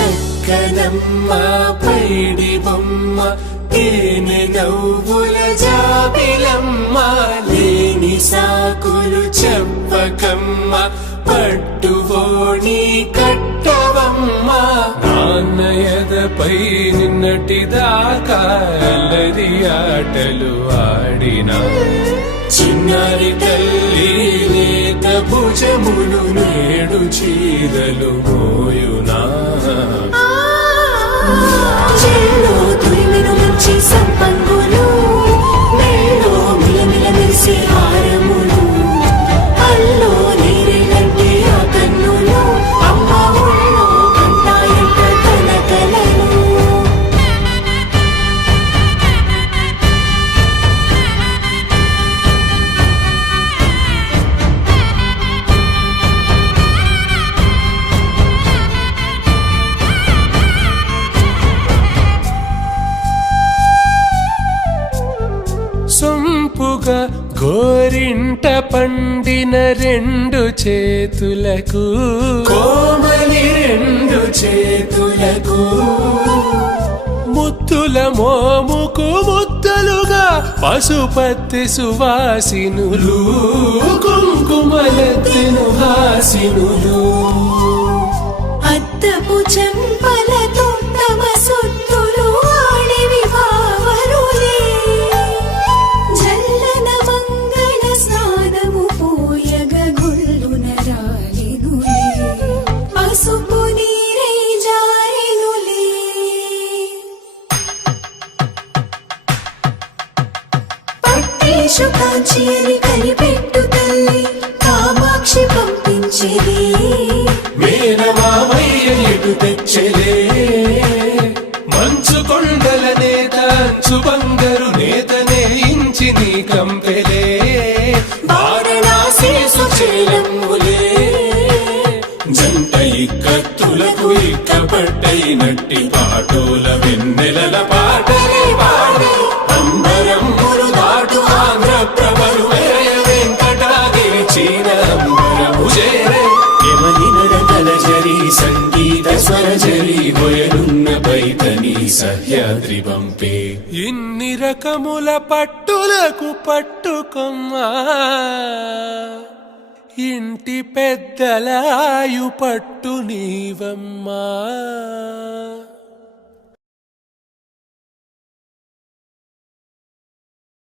చక్కనమ్మ పైడి బొమ్మ తేనె నవ్వుల జాబిలమ్మ లేని సాకులు చెప్పకమ్మ పట్టువోణి కట్టవమ్మ నాన్నయదపై నిన్నటిదాకా అల్లరి ఆటలు ఆడినా చిన్నారి తల్లి లేత భుజములు నేడు చీరలు మోయునా సంపంగులు మేలో మిలమిల మెరిసే హారములు అల్లో నీరెలంటే ఆ కన్నులు అమ్మ ఒళ్ళో కంటాయంట కలకలను సొంపుగా గోరింట పండిన రెండు చేతులకు కోమలి రెండు చేతులకు ముత్తుల మోముకు ముద్దలుగా పశుపతి సువాసినులు కుంకుమలెత్తిను హాసినులు అద్దపు చెంపలతో తమ సొత్తులు ఆడివి భావరులే జల్లన మంగళ స్నానము పోయగ గొల్లున రాలినులే పసుపు నీరై జారినులే పట్టేషు కాంచి అని కనిపెట్టు తల్లి కామాక్షి పంపించేది మేనమామయ్య ఎటు తెచ్చలే మంచు కొండల నేత అంచు బంగారు నేత నేయించి నీ కంపెలే వారణాసి సుచేలమ్ములే జంట ఇక్కత్తులకు ఇక్కపట్టైనట్టి పాటోల వెన్నెలల పాటలే పాడే అంబరమ్ములు దాటు ఆంధ్ర ప్రభలు వేయ వెంకటాగిరి చీన అంబరము చేరే యమని నడకల జరి సంగీత స్వరజరి హొయలున్న పైతని సహ్యాద్రి పంపే ఇన్ని రకముల పట్టులకు పట్టుకొమ్మా ఇంటి పెద్దలాయు పట్టు నీవమ్మా